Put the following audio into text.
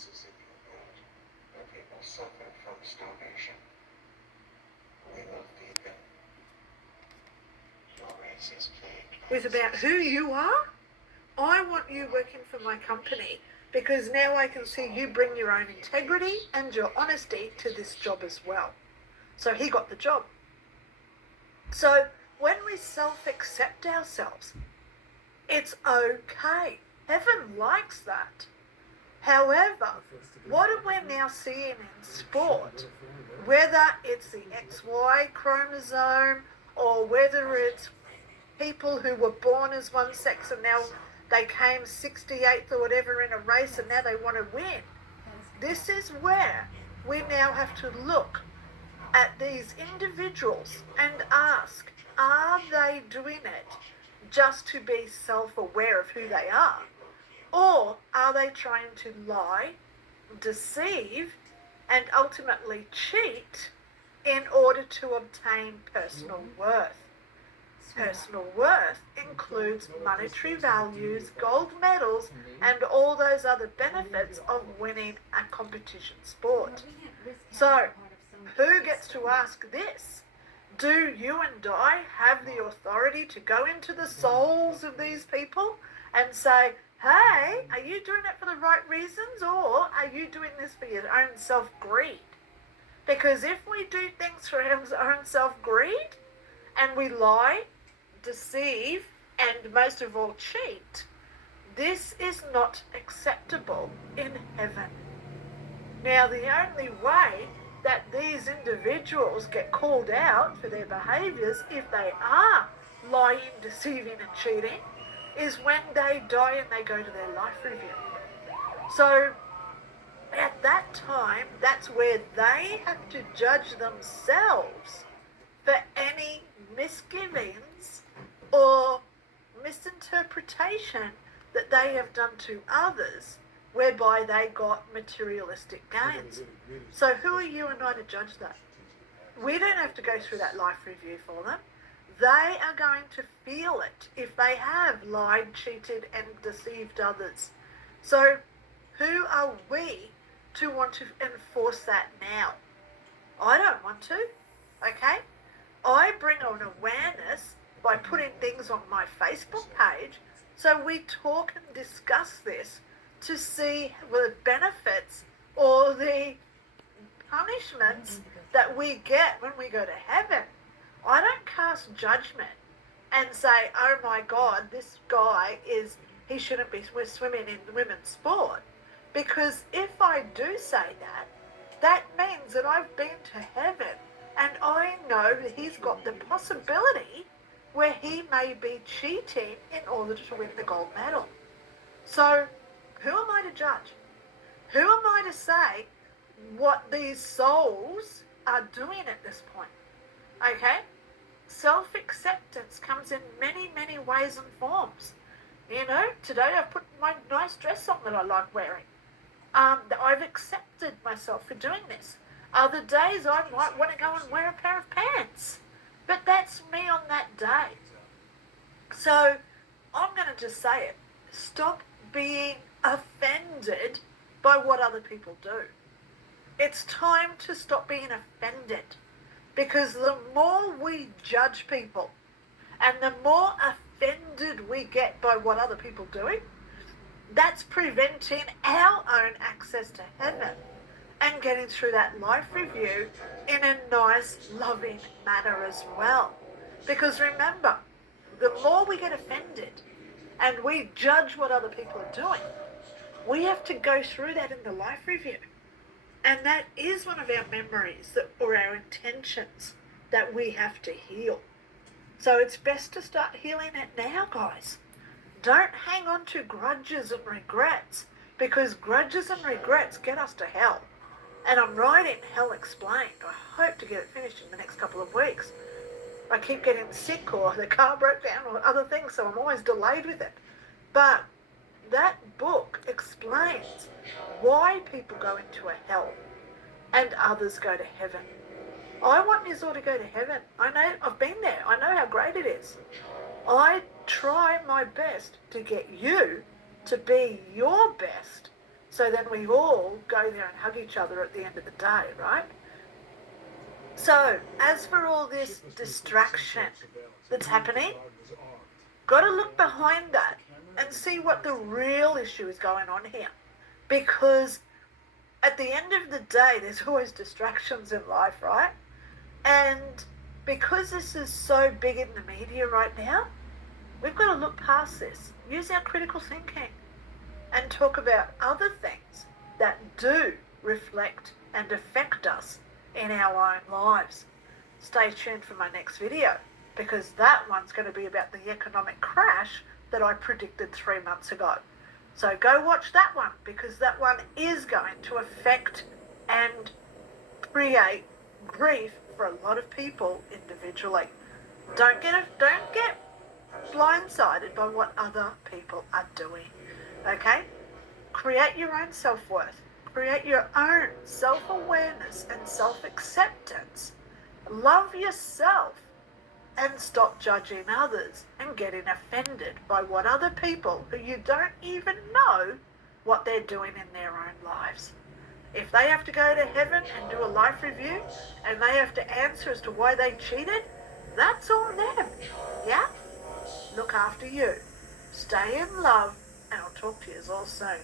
places in the world where people suffer from starvation. We love vegan. Your race is plagued by With about who you are. I want you working for my company because now I can see you bring your own integrity and your honesty to this job as well. So he got the job. So when we self-accept ourselves, it's okay. Heaven likes that. However, what we're now seeing in sport, whether it's the XY chromosome or whether it's people who were born as one sex and now they came 68th or whatever in a race and now they want to win. This is where we now have to look at these individuals and ask, are they doing it just to be self-aware of who they are? Or are they trying to lie, deceive, and ultimately cheat in order to obtain personal worth? Personal worth includes monetary values, gold medals, and all those other benefits of winning a competition sport. So, who gets to ask this? Do you and I have the authority to go into the souls of these people and say, hey, are you doing it for the right reasons, or are you doing this for your own self-greed? Because if we do things for our own self-greed and we lie, deceive, and most of all cheat, this is not acceptable in heaven. Now, the only way that these individuals get called out for their behaviours, if they are lying, deceiving and cheating, is when they die and they go to their life review. So at that time, that's where they have to judge themselves for any misgivings or misinterpretation that they have done to others, whereby they got materialistic gains. So who are you and I to judge that? We don't have to go through that life review for them. They are going to feel it if they have lied, cheated and deceived others. So who are we to want to enforce that now? I don't want to, okay? I bring an awareness by putting things on my Facebook page so we talk and discuss this to see the benefits or the punishments that we get when we go to heaven. I don't cast judgment and say, oh my God, this guy he shouldn't be swimming in women's sport. Because if I do say that, that means that I've been to heaven and I know that he's got the possibility where he may be cheating in order to win the gold medal. So who am I to judge? Who am I to say what these souls are doing at this point? Okay? Self-acceptance comes in many, many ways and forms. You know, today I've put my nice dress on that I like wearing. I've accepted myself for doing this. Other days I might want to go and wear a pair of pants. But that's me on that day. So I'm going to just say it. Stop being offended by what other people do. It's time to stop being offended. Because the more we judge people and the more offended we get by what other people do, that's preventing our own access to heaven and getting through that life review in a nice, loving manner as well. Because remember, the more we get offended and we judge what other people are doing, we have to go through that in the life review. And that is one of our memories or our intentions that we have to heal. So it's best to start healing it now, guys. Don't hang on to grudges and regrets, because grudges and regrets get us to hell. And I'm writing Hell Explained. I hope to get it finished in the next couple of weeks. I keep getting sick or the car broke down or other things, so I'm always delayed with it. But that book explains why people go into a hell and others go to heaven. I want you all to go to heaven. I know, I've been there. I know how great it is. I try my best to get you to be your best So then we all go there and hug each other at the end of the day, right? So, as for all this distraction that's happening, got to look behind that and see what the real issue is going on here. Because at the end of the day, there's always distractions in life, right? And because this is so big in the media right now, we've got to look past this, use our critical thinking, and talk about other things that do reflect and affect us in our own lives. Stay tuned for my next video, because that one's going to be about the economic crash that I predicted 3 months ago. So go watch that one, because that one is going to affect and create grief for a lot of people individually. Don't get blindsided by what other people are doing. Okay? Create your own self-worth. Create your own self-awareness and self-acceptance. Love yourself and stop judging others and getting offended by what other people who you don't even know what they're doing in their own lives. If they have to go to heaven and do a life review and they have to answer as to why they cheated, that's on them. Yeah? Look after you. Stay in love, and I'll talk to you all soon.